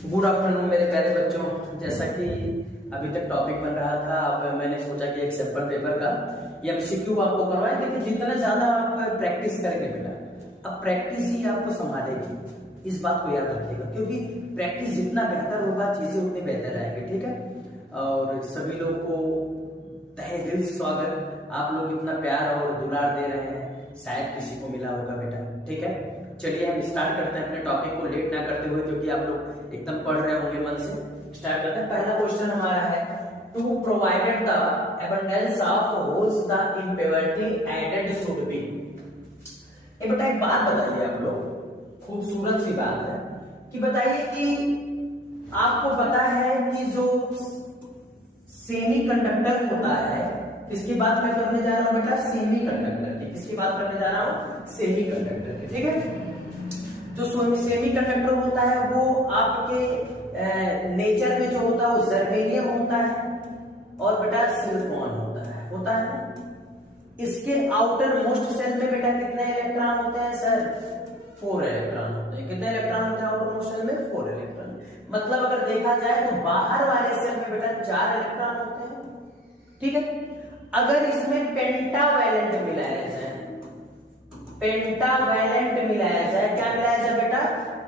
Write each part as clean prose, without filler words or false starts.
Good afternoon मेरे प्यारे बच्चों। जैसा कि अभी तक टॉपिक बन रहा था, अब मैंने सोचा कि एक सैंपल पेपर का एमसीक्यू आपको करवाएं। देखिए, जितना ज्यादा आप प्रैक्टिस करेंगे बेटा, अब प्रैक्टिस ही आपको संभालेगी, इस बात को याद रखिएगा। क्योंकि प्रैक्टिस जितना बेहतर होगा, चीजें उतनी बेहतर रहेंगी। ठीक है। और सभी लोग को तहे दिल से स्वागत। आप लोग इतना प्यार और दुलार दे रहे हैं, शायद किसी को मिला होगा बेटा। ठीक है, चलिए हम स्टार्ट करते हैं अपने टॉपिक को, लेट ना करते हुए, क्योंकि आप लोग एकदम पढ़ रहे होंगे मन से। स्टार्ट करते हैं। पहला क्वेश्चन हमारा है, to provided the abundance of holes the impurity added should be। बेटा एक बात बताइए आप लोग, खूबसूरत सी बात है कि बताइए कि आपको पता है कि जो सेमी कंडक्टर होता है, किसकी बात मैं करने जा रहा हूं बेटा? सेमी कंडक्टर की। किसकी बात करने जा रहा हूं? सेमी कंडक्टर की। ठीक है। जो सेमी कंडक्टर होता है वो आपके नेचर में जो होता है वो जर्मेनियम होता है और बेटा सिलिकॉन होता है ना। इसके आउटर मोस्ट सेल में बेटा कितने इलेक्ट्रॉन होते हैं सर? 4 इलेक्ट्रॉन होते हैं। कितने इलेक्ट्रॉन होते हैं आउटर मोस्ट सेल में? 4 इलेक्ट्रॉन। मतलब अगर देखा जाए तो बाहर वाले सेल में बेटा 4 इलेक्ट्रॉन होते हैं। ठीक है। अगर इसमें पेंटावैलेंट मिलाया जाए, पेंटावैलेंट मिलाया जाए, क्या मिलाया जाए बेटा?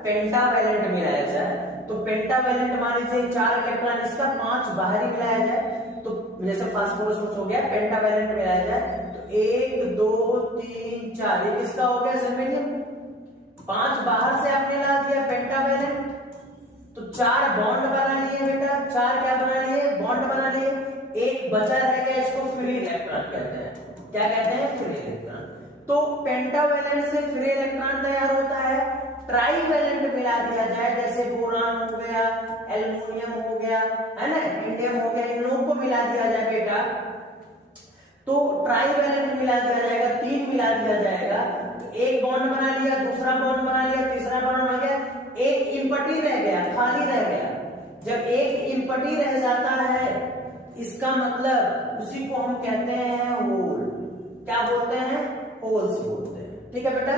पेंटावैलेंट मिलाया जाए, तो पेंटावैलेंट मान लीजिए 4 इलेक्ट्रॉन इसका, 5 बाहरी मिलाया जाए, तो जैसे फास्फोरस हो गया, पेंटावैलेंट मिलाया जाए तो 1 2 3 4, ये किसका हो गया? जर्मेनियम। 5 बाहर से आपने ला दिया पेंटावैलेंट, तो 4 बॉन्ड बना लिए बेटा। 4 क्या बना लिए? बॉन्ड बना लिए। एक बचा रह गया, इसको फ्री इलेक्ट्रॉन कहते हैं। क्या कहते हैं? Free electron. तो पेंटावैलेंट से फ्री इलेक्ट्रॉन तैयार होता है। ट्राईवैलेंट मिला दिया जाए, जैसे बोरान हो गया, एल्युमिनियम हो गया, है ना, इंडियम हो गया, इन लोगों को मिला दिया जाए बेटा, तो ट्राईवैलेंट मिला दिया जाएगा, 3 मिला दिया जाएगा। एक बॉन्ड बना लिया, दूसरा बॉन्ड बना लिया, तीसरा बॉन्ड बना गया, एक इम्पटी रह गया, खाली रह गया। जब एक इम्पटी रह जाता है, इसका मतलब उसी को हम कहते हैं होल। क्या बोलते हैं? होल्स बोलते हैं। ठीक है बेटा।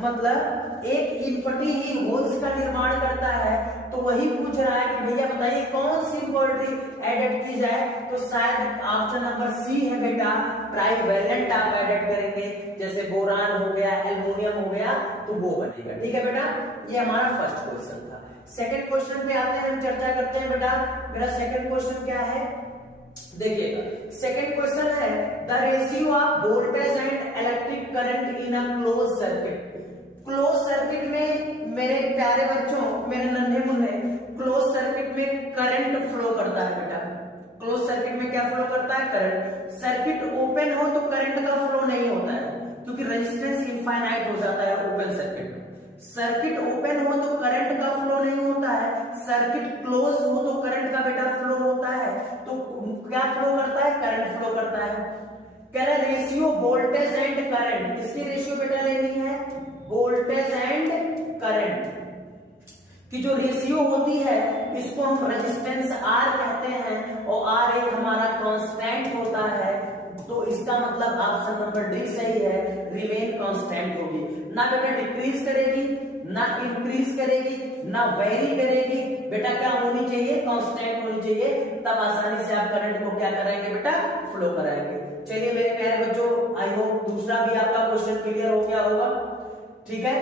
मतलब एक इम्पटी ही होल्स का निर्माण करता है। तो वही पूछ रहा है कि भैया बताइए कौन सी इम्प्योरिटी एडेड की जाए, तो शायद ऑप्शन नंबर सी है बेटा, ट्राईवैलेंट आप एडेड करेंगे। जैसे बोरान हो गया, एल्युमिनियम हो गया, तो वो बनेगा। ठीक है बेटा, ये हमारा फर्स्ट क्वेश्चन था। सेकंड क्वेश्चन पे आते हैं, हम चर्चा करते हैं बेटा। मेरा सेकंड क्वेश्चन क्या है? देखिएगा, सेकंड क्वेश्चन है, the ratio of voltage and electric current in a close circuit. Close circuit में मेरे प्यारे बच्चों, मेरे नन्हे मुन्ने, क्लोज सर्किट में करंट फ्लो करता है बेटा। क्लोज सर्किट में क्या फ्लो करता है? करंट। सर्किट ओपन हो तो करंट का फ्लो नहीं होता है, क्योंकि रेजिस्टेंस इनफाइनाइट हो जाता है ओपन सर्किट में। सर्किट ओपन हो तो करंट का फ्लो नहीं होता है, सर्किट क्लोज हो तो करंट का बेटा फ्लो होता है। तो क्या फ्लो करता है? करंट फ्लो करता है। कह रहा है रेशियो वोल्टेज एंड करंट, किसकी रेशियो बेटा लेनी है? वोल्टेज एंड करंट की जो रेशियो होती है, इसको हम रेजिस्टेंस R कहते हैं, और R एक हमारा कांस्टेंट होता है। तो इसका मतलब ऑप्शन नंबर डी सही है, रिमेन कांस्टेंट होगी। ना बेटा डिक्रीज करेगी, ना इंक्रीज करेगी, ना वेरी करेगी बेटा। क्या होनी चाहिए? कांस्टेंट होनी चाहिए। तब आसानी से आप करंट को क्या कराएंगे बेटा? फ्लो कराएंगे। चलिए मेरे प्यारे बच्चों, आई होप दूसरा भी आपका क्वेश्चन क्लियर हो गया होगा। ठीक है।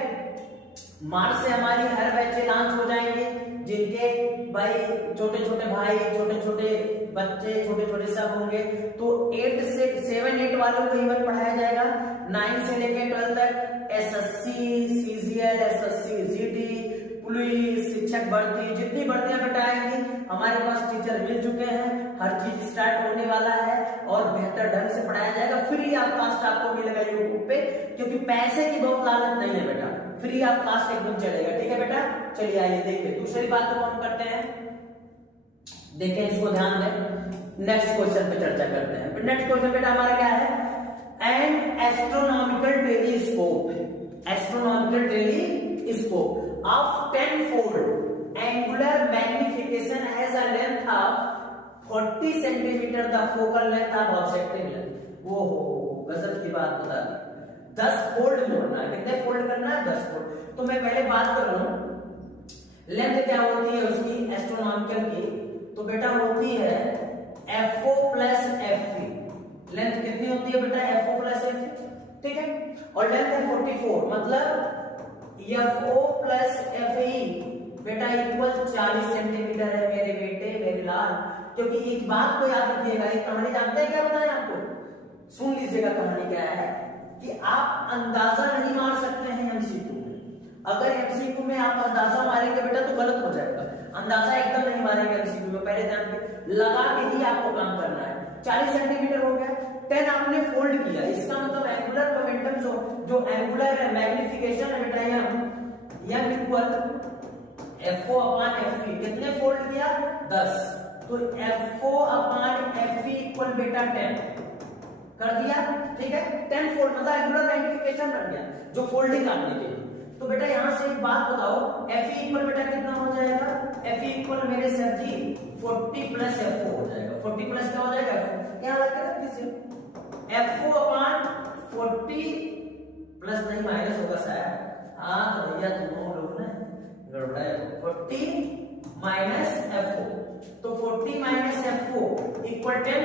मार्च से हमारी हर बैच लॉन्च हो जाएंगे, जिनके भाई छोटे छोटे भाई, छोटे छोटे बच्चे, छोटे छोटे सब होंगे, तो 8 से 7 8 वालों को इवन पढ़ाया जाएगा। 9 से लेकर 12 तक SSC, CGL, SSC, GD, police, शिक्षक भर्ती, जितनी भर्तियां बेटा आएंगी, हमारे पास टीचर मिल चुके हैं। हर चीज स्टार्ट होने वाला है और बेहतर ढंग से पढ़ाया जाएगा। फ्री ऑफ कास्ट आपको मिलेगा यूट्यूब पे, क्योंकि पैसे की बहुत लालच नहीं है बेटा। फ्री ऑफ कास्ट एकदम चलेगा। ठीक है बेटा। चलिए आइए देखिए, दूसरी बात को हम करते हैं, देखें इसको ध्यान दें। नेक्स्ट क्वेश्चन पे चर्चा करते हैं। नेक्स्ट क्वेश्चन बेटा हमारा क्या है? N astronomical telescope, astronomical telescope of 10-fold angular magnification has a length of 40 centimeter, the focal length of objective length। वो गजब की बात बता दी। 10 फोल्ड मोड़ना है। कितने फोल्ड करना है? 10 फोल्ड। तो मैं पहले बात कर लूं लेंथ क्या होती है उसकी एस्ट्रोनॉमिकल की, तो बेटा होती है FO प्लस FV। लेंथ कितनी होती है बेटा? FO प्लस FV, ठीक है। और लेंथ है 44, मतलब FO प्लस FE बेटा इक्वल 40 सेंटीमीटर है मेरे बेटे मेरे लाल। क्योंकि एक बात को याद रखिएगा, एक कहानी जानते हैं क्या बताएं आपको? सुन लीजिएगा कहानी क्या है कि आप अंदाजा नहीं मार सकते हैं एमसीक्यू में। अगर एमसीक्यू में आप अंदाजा मारेंगे बेटा तो गलत हो जाएगा। अंदाजा एकदम नहीं मारेंगे एमसीक्यू में, पहले ध्यान के लगा के ही आपको काम करना है। 40 सेंटीमीटर हो गया, 10 आपने फोल्ड किया, इसका मतलब एंगुलर मोमेंटम जो एंगुलर मैग्निफिकेशन है बेटा यह इक्वल FO अपॉन FV, कितने फोल्ड किया? 10, तो FO अपॉन FV इक्वल बेटा 10 कर दिया, ठीक है। 10 फोल्ड मतलब एंगुलर मैग्निफिकेशन बन गया जो फोल्डिंग आपने की। तो बेटा यहां से एक बात बताओ, FE इक्वल बेटा कितना हो जाएगा? FE इक्वल मेरे सर जी 40 प्लस FO हो जाएगा। 40 प्लस क्या हो जाएगा? FO यहां लगा रख दीजिए, FO अपॉन 40 प्लस नहीं माइनस होगा शायद, हाँ तो भैया दोनों लोग ना गड़बड़ा है। 40 माइनस FO, तो 40 माइनस FO इक्वल 10,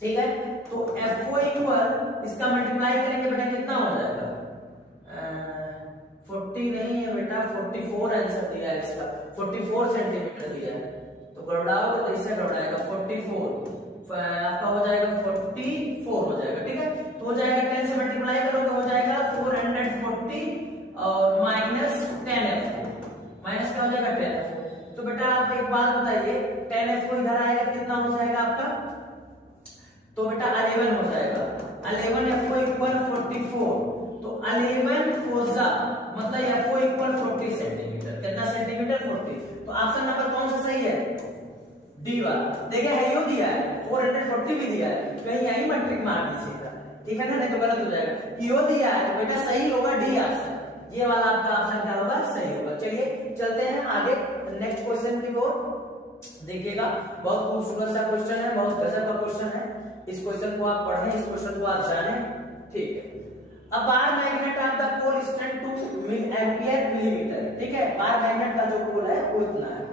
ठीक है। तो FO इक्वल इसका मल्टीप्लाई करेंगे बेटा कितना हो जाएगा? 40 नहीं है बेटा, 44 आंसर दिया है इसका, 44 सेंटीमीटर दिया है। तो गड़बड़ाओगे तो इससे गड़बड़ाएगा, 44 आपका हो जाएगा 44 हो जाएगा, ठीक है। तो हो जाएगा 10 से मल्टीप्लाई करोगे हो जाएगा 440 और माइनस 10F, माइनस क्या हो जाएगा 10F। तो बेटा आप एक बात बताइए, 10F को इधर आएगा कितना हो जाएगा आपका? तो बेटा 11 हो जाएगा। 11FO इक्वल 44, तो 11 फोजा मतलब FO इक्वल 40 सेंटीमीटर। कितना सेंटीमीटर? 40। तो ऑप्शन नंबर कौन सा सही है? डी वाला। देखिए है यो दिया है, 440 भी दिया है, कहीं यही मत ट्रिक मार दीजिएगा, ठीक है ना, नहीं तो गलत हो जाएगा। यो दिया है तो बेटा सही होगा डी ऑप्शन, ये वाला आपका ऑप्शन क्या होगा? सही होगा। चलिए चलते हैं आगे नेक्स्ट क्वेश्चन की ओर। देखिएगा बहुत खूबसूरत सा क्वेश्चन है, बहुत गजब का क्वेश्चन है। इस क्वेश्चन को आप पढ़ें, इस क्वेश्चन को आप जानें, ठीक है। अब bar magnet of the pole stand 2 ampere millimetre, ठीक है। बार मैग्नेट का जो पोल है वो इतना है।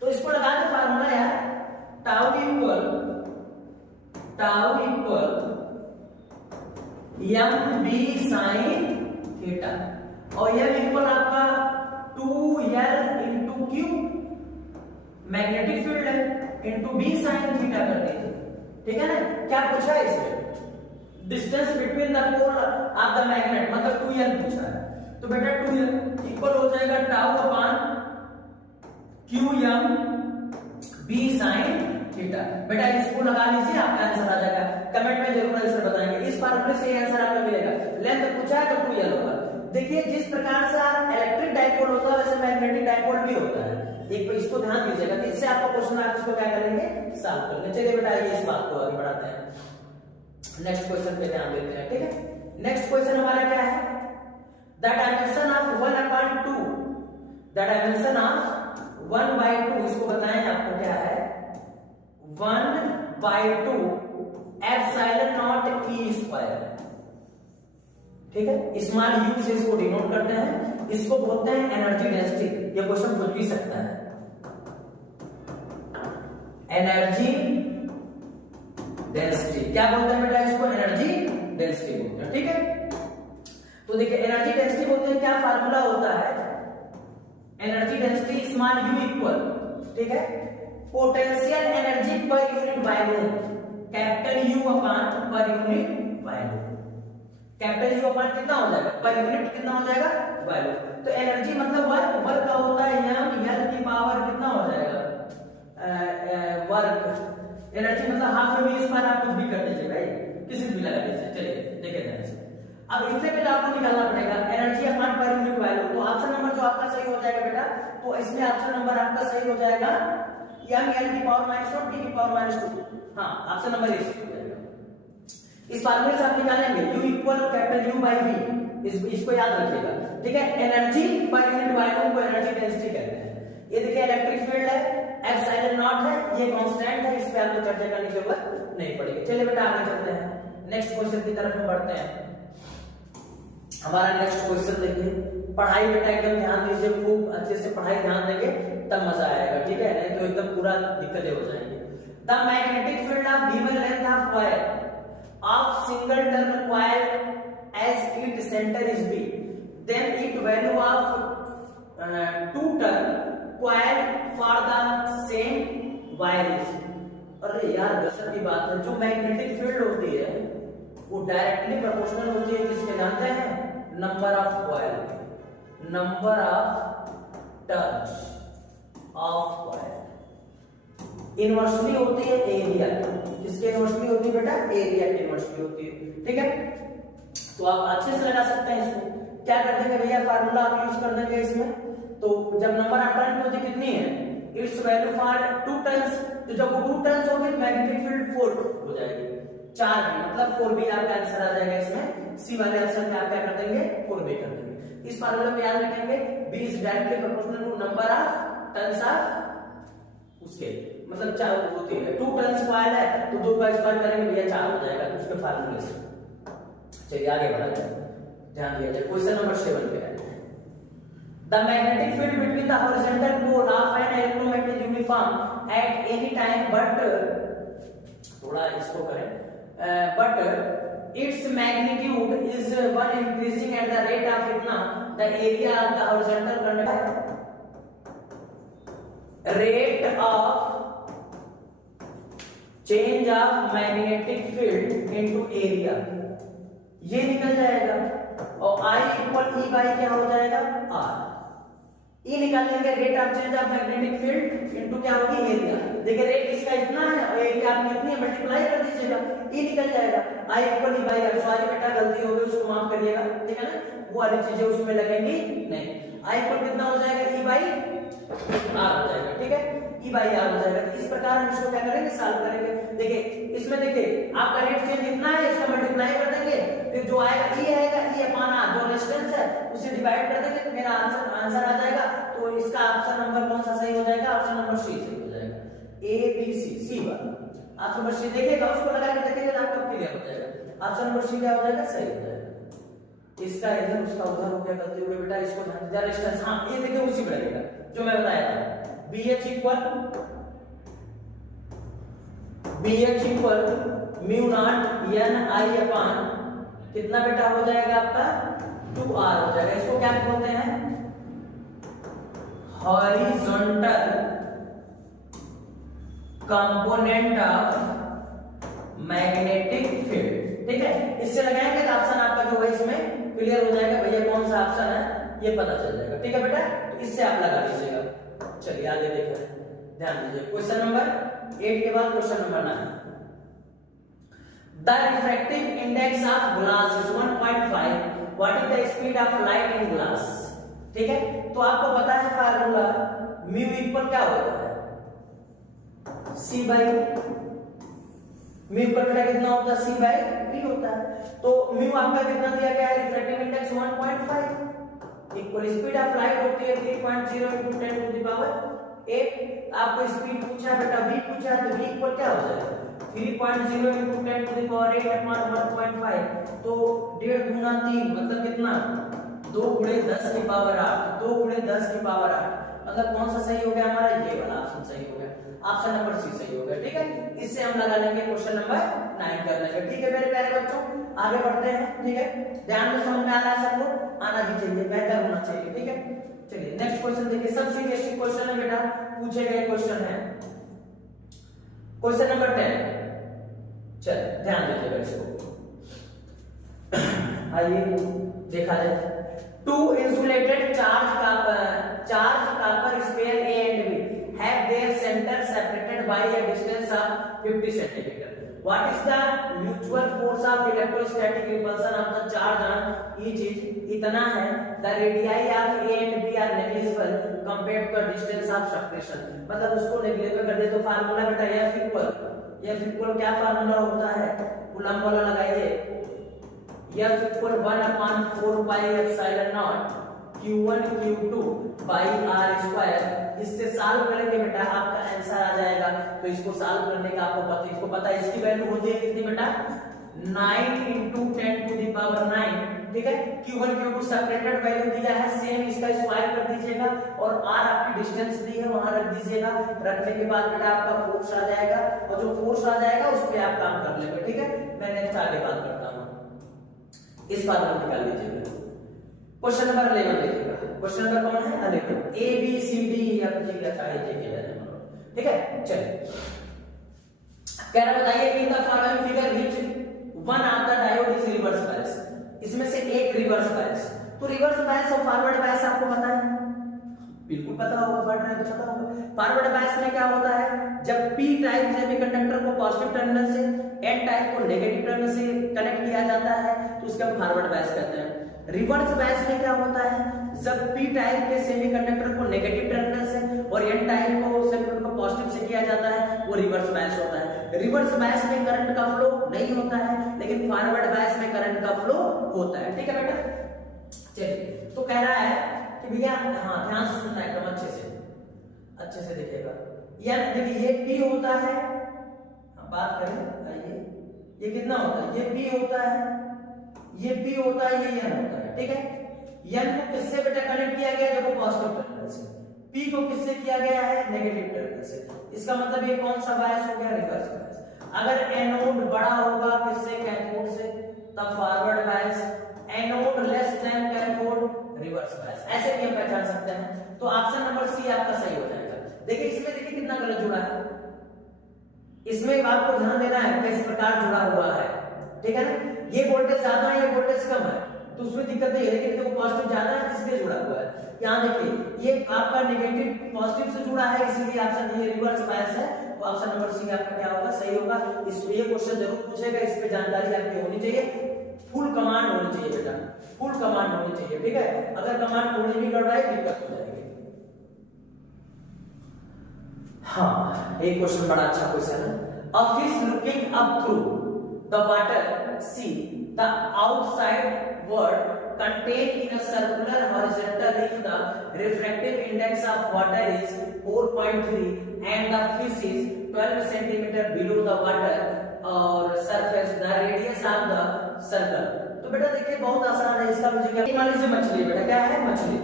तो इसको लगा दे फार्मूला यार, tau equal mb sin theta, और यह इक्वल आपका 2l into q magnetic field है इंटू b sin थीटा कर दीजिए, ठीक है ना। क्या पूछा है इसमें? Distance between the pole of the magnet, मतलब 2l पूछा है। तो बेटा 2l इक्वल हो जाएगा tau upon qm b sin theta. बेटा इसको लगा लीजिए, आपका आंसर आ जाएगा। कमेंट में जरूर आंसर बताएंगे, इस फार्मूले से आंसर आपको मिलेगा। लेंथ पूछा है तो 2l होगा। देखिए जिस प्रकार से इलेक्ट्रिक डाइपोल होता है वैसे मैग्नेटिक डाइपोल भी होता है। एक इसको ध्यान दीजिएगा, तो इससे आपका क्वेश्चन आप इसको क्या करेंगे? सॉल्व करेंगे। चलिए बेटा आइए इस बात को आगे बढ़ाते हैं, नेक्स्ट क्वेश्चन पे ध्यान देते हैं, ठीक है। नेक्स्ट क्वेश्चन हमारा क्या है? The dimension of 1/2, the dimension of 1/2, इसको बताएं आपको क्या है? 1/2 एप्सिलॉन नॉट ई स्क्वायर, ठीक है। स्मॉल यू से इसको डिनोट करते हैं, इसको बोलते हैं एनर्जी डेंसिटी। ये क्वेश्चन पूछ भी सकता है, एनर्जी डेंसिटी क्या बोलते हैं बेटा? इसको एनर्जी डेंसिटी बोलते हैं, ठीक है। तो देखिए एनर्जी डेंसिटी बोलते हैं, क्या फार्मूला होता है? Energy density small you equal, ठीक है, potential energy per unit volume, capital you upon per unit volume. Capital you upon कितना हो जाएगा? पर यूनिट कितना हो जाएगा? वॉल्यूम। तो एनर्जी मतलब वर्क, वर्क का होता है m l की पावर कितना हो जाएगा? वर्क। एनर्जी मतलब हाफ में भी इस बार आप कुछ भी कर दीजिए भाई, किसी भी लगा दीजिए। चलिए देखिए ध्यान से, अब इतने पे आपको निकालना पड़ेगा energy upon per unit volume. तो ऑप्शन नंबर जो आपका सही हो जाएगा बेटा, तो इसमें ऑप्शन नंबर आपका सही हो जाएगा m l की पावर -1 t की पावर -2। हाँ ऑप्शन नंबर ए सही हो जाएगा। इस फार्मूले से आप निकालेंगे u equal capital U by v, इसको याद रखिएगा, ठीक है। एनर्जी पर यूनिट वॉल्यूम को एनर्जी डेंसिटी कहते हैं। ये देखिए इलेक्ट्रिक फील्ड है, एप्सिलॉन नॉट है, ये कांस्टेंट है, इस पे आपको चर्चा करने की जरूरत नहीं पड़ेगी। चलिए बेटा आगे चलते हैं, नेक्स्ट क्वेश्चन की तरफ हम बढ़ते हैं। हमारा नेक्स्ट क्वेश्चन देखिए, पढ़ाई बेटा एकदम ध्यान दीजिए, खूब अच्छे से पढ़ाई ध्यान देंगे तब मजा आएगा, ठीक है, नहीं तो एकदम पूरा दिक्कतें हो जाएंगी। The magnetic field of given length of wire of single turn coil as it centre is B, then it value of two turn coil for the same wire is. अरे यार गजब की बात है, जो मैग्नेटिक फील्ड होती है वो डायरेक्टली प्रोपोर्शनल होती है किसके, जानते हैं, number of coil, number of turns of coil. Inversely होती है एरिया, किसके इन्वर्सली होती है बेटा, एरिया की इन्वर्सली होती है, ठीक है। तो आप अच्छे से लगा सकते हैं इसको, क्या कर देंगे भैया, फार्मूला आप यूज कर देंगे इसमें। तो जब नंबर ऑफ टर्न होती कितनी है, इट्स वैल्यू फॉर 2 टर्न्स, तो जब वो 2 टर्न्स होगी तो मैग्नेटिक फील्ड 4 हो जाएगी, 4 मतलब 4b आपका आंसर आ जाएगा इसमें। सी वाले ऑप्शन में आप क्या कर देंगे, 4b कर देंगे। इस फार्मूले में याद रखेंगे b is directly proportional to number of turns of उसके, मतलब 4 होती है, 2 टर्न्स कॉइल है तो 2 का स्क्वायर करेंगे भैया 4 हो जाएगा, तो उसके फार्मूले से। चलिए आगे बढ़ा जाए, ध्यान दिया जाए। क्वेश्चन नंबर 7 पे है, the magnetic field between the horizontal pole of an electromagnet is uniform at any time but थोड़ा इसको करें, but its magnitude is one increasing at the rate of इतना, the area of the horizontal conductor, rate of change of magnetic field into area, ये निकल जाएगा, और I equal E by क्या हो जाएगा, R। E निकाल लेंगे, rate of change of magnetic field into क्या होगी, एरिया। देखिए रेट इसका इतना है और एरिया आपने इतनी है, मल्टीप्लाई कर दीजिएगा, E निकल जाएगा। I equal E by R। Sorry बेटा गलती हो गई, उसको माफ करिएगा, ठीक है ना, वो वाली चीजें उसमें लगेंगी नहीं। I इक्वल कितना हो जाएगा, E बाई R हो जाएगा, ठीक है, E बाई R हो जाएगा। इस प्रकार हम इसको क्या करेंगे, सॉल्व करेंगे। देखिए इसमें देखिए आपका रेट चेंज इतना है, इसका मल्टीप्लाई कर देंगे, फिर जो आएगा E आएगा, E अपॉन R जो रेजिस्टेंस है उसे डिवाइड कर देंगे, तो मेरा आंसर आ जाएगा। तो इसका ऑप्शन नंबर कौन सा सही हो जाएगा, ऑप्शन नंबर सी सही हो जाएगा, A B C वाला ऑप्शन नंबर सी। देखिएगा उसको लगा के देखेंगे तो आपका क्लियर हो जाएगा, ऑप्शन नंबर सी क्या हो जाएगा, सही हो जाएगा। इसका इधर उसका उधर हो गया, गलती हो गई बेटा, इसको ध्यान दीजिए। रेजिस्टेंस हाँ ये देखिए उसी में लगेगा जो मैं बताया था, BH equal mu naught NI upon कितना बेटा हो जाएगा आपका, 2R हो जाएगा। इसको क्या बोलते हैं, horizontal component of magnetic field, ठीक है। इससे लगाएंगे तो ऑप्शन आपका जो है इसमें क्लियर हो जाएगा, भैया कौन सा ऑप्शन है ये पता चल जाएगा, ठीक है बेटा, तो इससे आप लगा लीजिएगा। चलिए आगे देखते हैं, ध्यान दीजिए। क्वेश्चन नंबर 8 के बाद question number 9, the refractive index of glass is 1.5, what is the speed of light in glass, ठीक है। तो आपको पता है फार्मूला, म्यू इक्वल क्या होता है, C बाई, म्यू इक्वल बेटा कितना होता है, C बाई V होता है। तो म्यू आपका कितना दिया गया है, refractive index 1.5 equal speed of light होती है 3.0 into 10 to the power 8। आपको स्पीड पूछा बेटा, V पूछा है, तो V इक्वल क्या हो जाएगा, 3.0 into 10 to the power 8 upon 1.5, तो 1.5 गुना 3 मतलब कितना, 2 गुणे 10 की पावर 8, 2 गुणे 10 की पावर 8, मतलब कौन सा सही हो गया हमारा, ये वाला ऑप्शन सही हो गया, ऑप्शन नंबर सी सही हो गया, ठीक है। इससे हम लगा लेंगे क्वेश्चन नंबर 9 कर लेंगे, ठीक है मेरे प्यारे बच्चों, आगे बढ़ते हैं, ठीक है। ध्यान में समझ में आ रहा है सबको, आना भी चाहिए, बेहतर होना चाहिए, ठीक है। चलिए नेक्स्ट क्वेश्चन देखिए, सबसे बेसिक क्वेश्चन है बेटा, पूछे गए क्वेश्चन है, क्वेश्चन नंबर 10। चलिए ध्यान दीजिएगा इसको, आइए देखा जाए। Two insulated charge copper sphere A and B have their center separated by a distance of 50 centimeter. What is the mutual force of electrostatic repulsion of the charge on each is इतना है, the radii of A and B are negligible compared to the distance of separation, मतलब उसको neglect कर दे तो formula बेटा F equal क्या formula होता है, कूलम वाला लगाइए, F equal 1/4 pi epsilon not Q1 Q2 by R square. इससे सॉल्व करेंगे बेटा आपका आंसर आ जाएगा। तो इसको सॉल्व करने का आपको पता है इसकी वैल्यू होती है कितनी बेटा, 9 into 10 to the power 9 ठीक है। Q1 Q2 सेपरेटेड वैल्यू दिया है, सेम इसका स्क्वायर कर दीजिएगा और R आपकी डिस्टेंस दी है वहां रख दीजिएगा। रखने के बाद बेटा आपका फोर्स आ जाएगा और जो फोर्स आ जाएगा उस पे आप काम कर लेंगे, ठीक है। मैं नेक्स्ट आगे बात करता हूं, इस बात को निकाल लीजिएगा। क्वेश्चन नंबर 11 देखिएगा। क्वेश्चन नंबर कौन है? 11। A B C D F G ठीक है। चलिए कह रहा बताइए in the following figure which one of the diode is reverse bias. इसमें से एक रिवर्स बायस, तो रिवर्स बायस और फॉरवर्ड बायस आपको पता है, बिल्कुल पता होगा, पढ़ रहे हैं तो पता होगा। फॉरवर्ड बायस में क्या होता है, जब p टाइप सेमीकंडक्टर को पॉजिटिव टर्मिनल से n टाइप को नेगेटिव टर्मिनल से कनेक्ट किया जाता है तो उसका फॉरवर्ड बायस कहते हैं। रिवर्स बायस में क्या होता है, जब p टाइप के सेमीकंडक्टर को नेगेटिव टर्मिनल से और n टाइप को सेमीकंडक्टर को पॉजिटिव से किया जाता है, वो रिवर्स बायस होता है। रिवर्स बायस में करंट का फ्लो नहीं होता है, लेकिन फॉरवर्ड बायस में करंट का फ्लो होता है, ठीक है बेटा। चलिए तो कह रहा है कि भैया, हाँ ध्यान से सुनना एकदम अच्छे से देखिएगा। यार देखिए ये P होता है, बात करें आइए, ये कितना होता है, ये P होता है, ये P होता है, ये N होता है, ठीक है। N को किससे बेटा कनेक्ट किया गया, देखो पॉजिटिव टर्मिनल से। P को किससे किया गया है, नेगेटिव टर्मिनल से। इसका मतलब ये कौन सा बायस हो गया, रिवर्स बायस। अगर एनोड बड़ा होगा किससे, कैथोड से, तब forward bias. Anode less than cathode, reverse bias. ऐसे भी हम पहचान सकते हैं। तो ऑप्शन नंबर सी आपका सही हो जाएगा। देखिए इसमें देखिए कितना गलत जुड़ा है, इसमें आपको ध्यान देना है किस प्रकार जुड़ा हुआ है, ठीक है ना। ये वोल्टेज ज्यादा है, ये वोल्टेज कम है, तो उसमें दिक्कत नहीं है, लेकिन देखो पॉजिटिव ज्यादा है इसलिए जुड़ा हुआ है। यहाँ देखिए ये आपका नेगेटिव पॉजिटिव से जुड़ा है, इसलिए ऑप्शन ये रिवर्स बायस है। तो ऑप्शन नंबर सी आपका क्या होगा, सही होगा। ये क्वेश्चन जरूर पूछेगा, इस पे जानकारी आपकी होनी चाहिए, फुल कमांड होनी चाहिए बेटा, फुल कमांड होनी चाहिए, ठीक है। अगर कमांड थोड़ी भी गड़बड़ है दिक्कत हो जाएगी। हाँ एक क्वेश्चन बड़ा अच्छा क्वेश्चन है। A fish looking up through the water see the outside world contained in a circular horizontal if the refractive index of water is 4.3 and the fish is 12 centimeter below the water और surface the radius of the circle। तो बेटा देखिए बहुत आसान है इसका, मुझे क्या मान लीजिए मछली, बेटा क्या है मछली,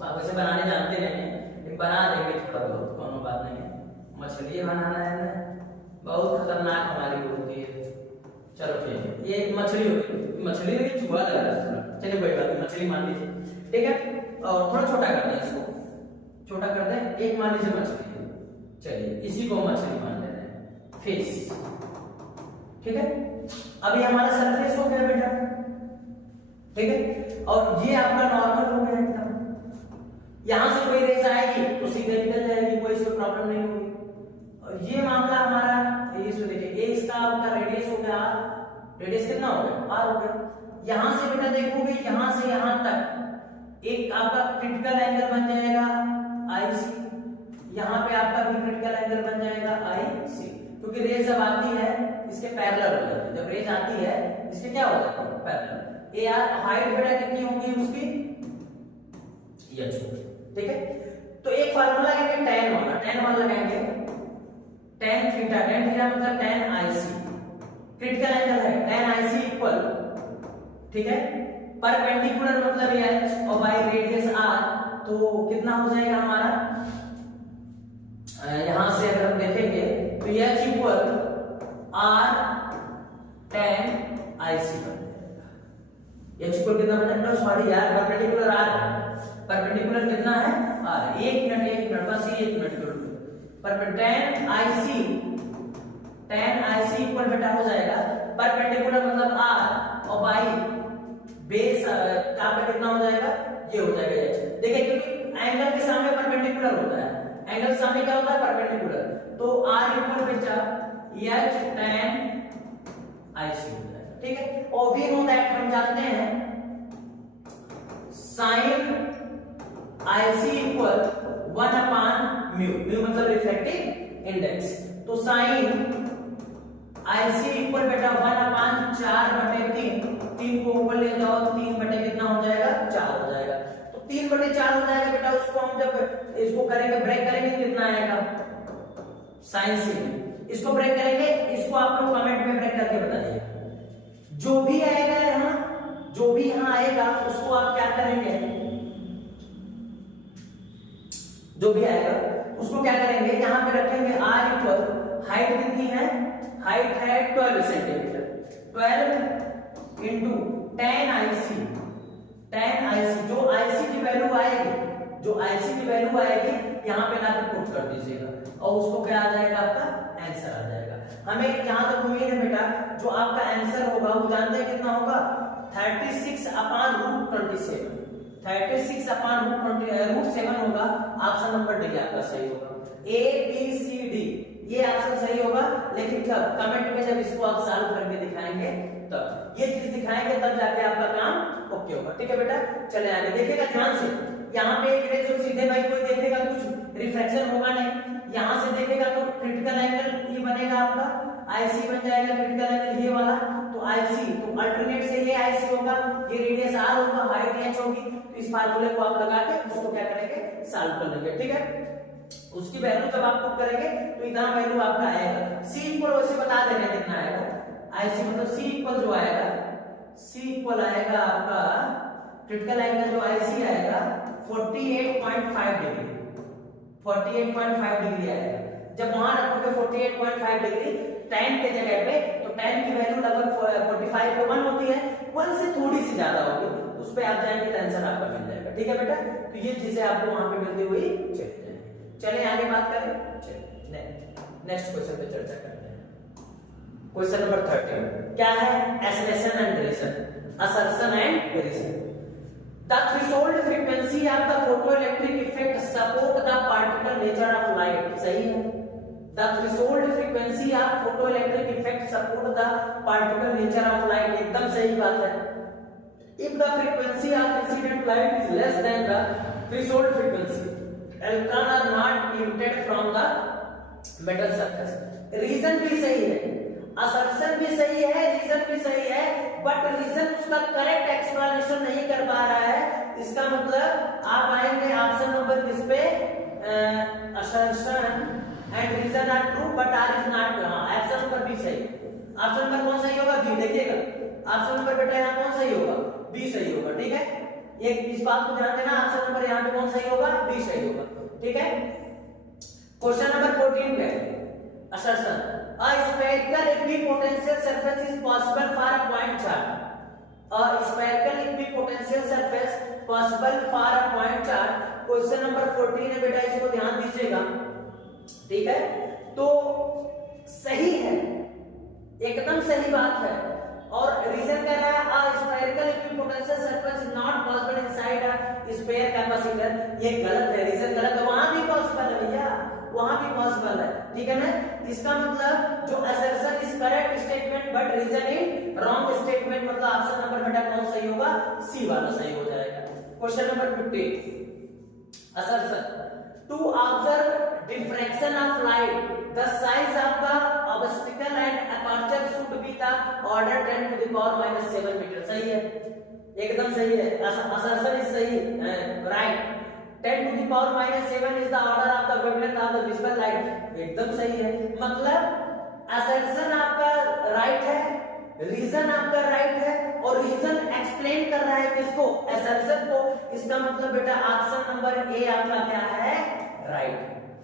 वैसे बनाने जानते नहीं है, बना देंगे थोड़ा बहुत, कोनो बात नहीं है। मछली बनाना है ना, बहुत खतरनाक हमारी होती है। चलो ठीक है, ये मछली होगी, मछली नहीं चूहा लग रहा है, चलिए कोई बात नहीं, मछली मान लीजिए, ठीक है। और थोड़ा छोटा करते हैं इसको, छोटा करते हैं, एक मान लीजिए मछली, चलिए इसी को मछली मान लेते हैं, फिश, ठीक है। अभी हमारा सरफेस हो गया बेटा, ठीक है, और ये आपका नॉर्मल हो गया एकदम। यहां से कोई रेस आएगी तो सीधे निकल जाएगी, कोई इसमें प्रॉब्लम नहीं होगी। और ये मामला हमारा, ये देखिए ये इसका आपका रेडियस हो गया, रेडियस कितना हो गया, r हो गया। यहां से बेटा देखोगे यहां से यहां तक एक आपका क्रिटिकल एंगल बन जाएगा IC, यहां पे आपका भी क्रिटिकल एंगल बन जाएगा IC, क्योंकि रेज जब आती है इसके पैरेलल हो जाती है, जब रेज आती है इसके क्या हो जाता है, पैरेलल। यार हाइट बेटा कितनी होगी उसकी, h, ठीक है। तो एक फार्मूला है tan वाला, tan वाला लगाएंगे, tan थीटा, tan थीटा मतलब tan IC, क्रिटिकल एंगल है tan IC इक्वल, ठीक है, परपेंडिकुलर मतलब h और बाय रेडियस r, तो कितना हो जाएगा हमारा, यहां से अगर हम देखेंगे तो h equal r tan IC बन जाएगा। h इक्वल कितना बन जाएगा, सॉरी यार परपेंडिकुलर r, परपेंडिकुलर कितना है r, एक मिनट बस ये एक मिनट करो, पर tan IC इक्वल बेटा हो जाएगा परपेंडिकुलर मतलब r और बाई बेस का पे कितना हो जाएगा, ये हो जाएगा h। देखिए क्योंकि एंगल के सामने परपेंडिकुलर होता है, एंगल सामने क्या होता है परपेंडिकुलर, तो r इक्वल बेटा h tan IC हो जाएगा, ठीक है। और वी नो दैट, हम जानते हैं sin IC इक्वल 1/μ, म्यू मतलब रिफ्रैक्टिव इंडेक्स, तो sin IC इक्वल बेटा 1/4/3, 3 को ऊपर ले जाओ तो 3 कितना हो जाएगा, 4 हो जाएगा। तो 3/4 हो जाएगा बेटा, उसको हम जब इसको करेंगे ब्रेक करेंगे कितना आएगा sin c, इसको ब्रेक करेंगे, इसको आप लोग कमेंट में ब्रेक करके बताइए, जो भी आएगा यहाँ जो भी यहाँ आएगा उसको आप क्या करेंगे, जो भी आएगा उसको क्या करेंगे, यहाँ पे रखेंगे r इक्वल, हाइट कितनी है, हाइट है 12 सेंटीमीटर, 12 इंटू 10 IC, जो IC की वैल्यू आएगी, जो IC की वैल्यू आएगी यहाँ पे लाके पुट कर दीजिएगा और उसको क्या आ जाएगा, आपका आंसर आ जाएगा। हमें जहां तक उम्मीद है बेटा जो आपका आंसर होगा वो जानते हैं कितना होगा, 36/√27, 36/√7 होगा। ऑप्शन नंबर डी आपका सही होगा। A B C D ये ऑप्शन सही होगा, लेकिन कब, कमेंट में जब इसको आप सॉल्व करके दिखाएंगे तब, ये चीज दिखाएंगे तब जाके आपका काम ओके होगा। ठीक है बेटा, चले आगे देखिएगा ध्यान से। यहाँ पे एक रेज जो सीधे भाई कोई देखेगा कुछ रिफ्लेक्शन होगा नहीं, यहाँ से देखेगा तो क्रिटिकल एंगल ये बनेगा आपका, IC बन जाएगा क्रिटिकल एंगल ये वाला, तो IC तो अल्टरनेट से ये IC होगा, ये रेडियस r होगा, हाइट h होगी, तो इस फार्मूले को आप लगा के उसको क्या करेंगे, सॉल्व कर लेंगे। ठीक है, उसकी वैल्यू जब आप पुट करेंगे तो इतना वैल्यू आपका आएगा। C इक्वल वैसे बता देना कितना आएगा, IC मतलब C इक्वल जो आएगा, C इक्वल आएगा आपका क्रिटिकल एंगल जो IC आएगा 48.5 डिग्री, 48.5 डिग्री आएगा। जब वहां रखोगे 48.5 डिग्री tan के जगह पे, तो tan की वैल्यू लगभग 45 पे 1 होती है, 1 से थोड़ी सी ज्यादा होगी, उस पे आप जाएंगे तो आंसर आपका मिल जाएगा। ठीक है बेटा, तो ये चीजें आपको वहां पे मिलती हुई चली जाएंगी। चलिए आगे बात करें, चलिए नेक्स्ट क्वेश्चन पे चर्चा करते हैं। क्वेश्चन नंबर 13 क्या है, assertion and reason, assertion and reason. The threshold frequency of the photoelectric effect support the particle nature of light, सही है। The threshold frequency of photoelectric effect support the particle nature of light, एकदम सही बात है। If the frequency of incident light is less than the threshold frequency, electrons are not emitted from the metal surface. Reason भी सही है, assertion भी सही है, रीजन भी सही है, बट रीजन उसका करेक्ट एक्सप्लेनेशन नहीं कर पा रहा है। इसका मतलब आप आएंगे ऑप्शन नंबर किस पे, assertion and reason are true but R is not true. Option number B सही। ऑप्शन नंबर कौन सही होगा, बी। देखिएगा ऑप्शन नंबर बेटा यहाँ कौन सही होगा, बी सही होगा। ठीक है, एक इस बात को ध्यान देना, ऑप्शन नंबर यहाँ पे कौन सही होगा, बी सही होगा। ठीक है, क्वेश्चन नंबर 14 पे assertion, a spherical equipotential surface is possible for a point charge, a spherical equipotential surface possible for a point charge। Question number 14 है बेटा, इसको ध्यान दीजिएगा। ठीक है, तो सही है, एकदम सही बात है। और रीजन कह रहा है a spherical equipotential surface is not possible inside a sphere capacitor, ये गलत है, रीजन गलत है। वहां भी पॉसिबल है भैया, वहां भी पॉसिबल है। ठीक है ना, इसका मतलब जो assertion is correct statement but reason in wrong statement, मतलब ऑप्शन नंबर बेटा कौन सही होगा, सी वाला सही हो जाएगा। Question number 15 assertion, to observe diffraction of light the size of the obstacle and aperture should be the order 10⁻⁻7 metre. सही है, एकदम सही है, असर्शन इज सही, right. 10⁻⁻7 is the order of the wavelength of the visible light, एकदम सही है। मतलब assertion आपका राइट है, रीजन आपका राइट है, और रीजन एक्सप्लेन कर रहा है किसको, assertion को। इसका मतलब बेटा ऑप्शन नंबर ए आपका क्या है, राइट।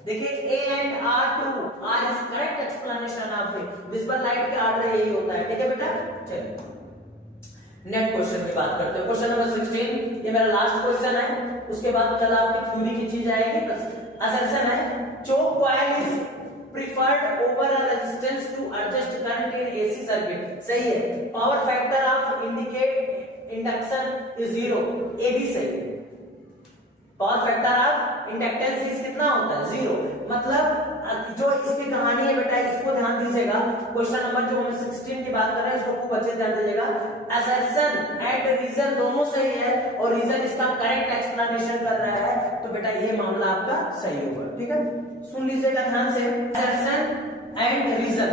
देखिए A and R true, R is correct explanation of visible light का ऑर्डर यही होता है। ठीक है बेटा, चलिए नेक्स्ट क्वेश्चन की बात करते हैं। क्वेश्चन नंबर 16, ये मेरा लास्ट क्वेश्चन है, उसके बाद कल आपकी थ्योरी की चीज आएगी। बस असर्शन है, choke coil is preferred over a resistance to adjust current in AC circuit. सही है। Power factor of indicate induction is 0, ये भी सही है। Power factor of inductance is कितना होता है, 0। मतलब जो इसकी कहानी है बेटा, इसको ध्यान दीजिएगा। क्वेश्चन नंबर जो हम 16 की बात कर रहे हैं, इसको खूब अच्छे से ध्यान दीजिएगा। असर्शन एंड रीजन दोनों सही है, और रीजन इसका करेक्ट एक्सप्लेनेशन कर रहा है, तो बेटा ये मामला आपका सही होगा। ठीक है, सुन लीजिएगा ध्यान से। असर्शन एंड रीजन,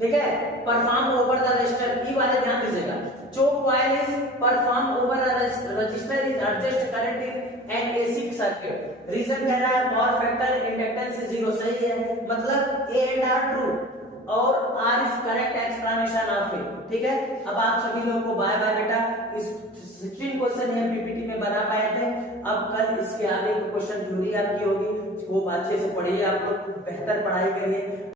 ठीक है, perform over the register, E वाले ध्यान दीजिएगा। Choke coil is perform over a register is adjust current in an AC circuit. Reason कह रहा है पावर फैक्टर इंडक्टेंस 0, सही है। मतलब ए एंड आर ट्रू, और R is correct explanation of it. ठीक है, अब आप सभी लोगों को बाय बाय बेटा। इस 16 क्वेश्चन है पीपीटी में बना पाए थे। अब कल इसके आगे क्वेश्चन थ्योरी आपकी होगी, खूब अच्छे से पढ़िए, आप लोग बेहतर पढ़ाई करिए।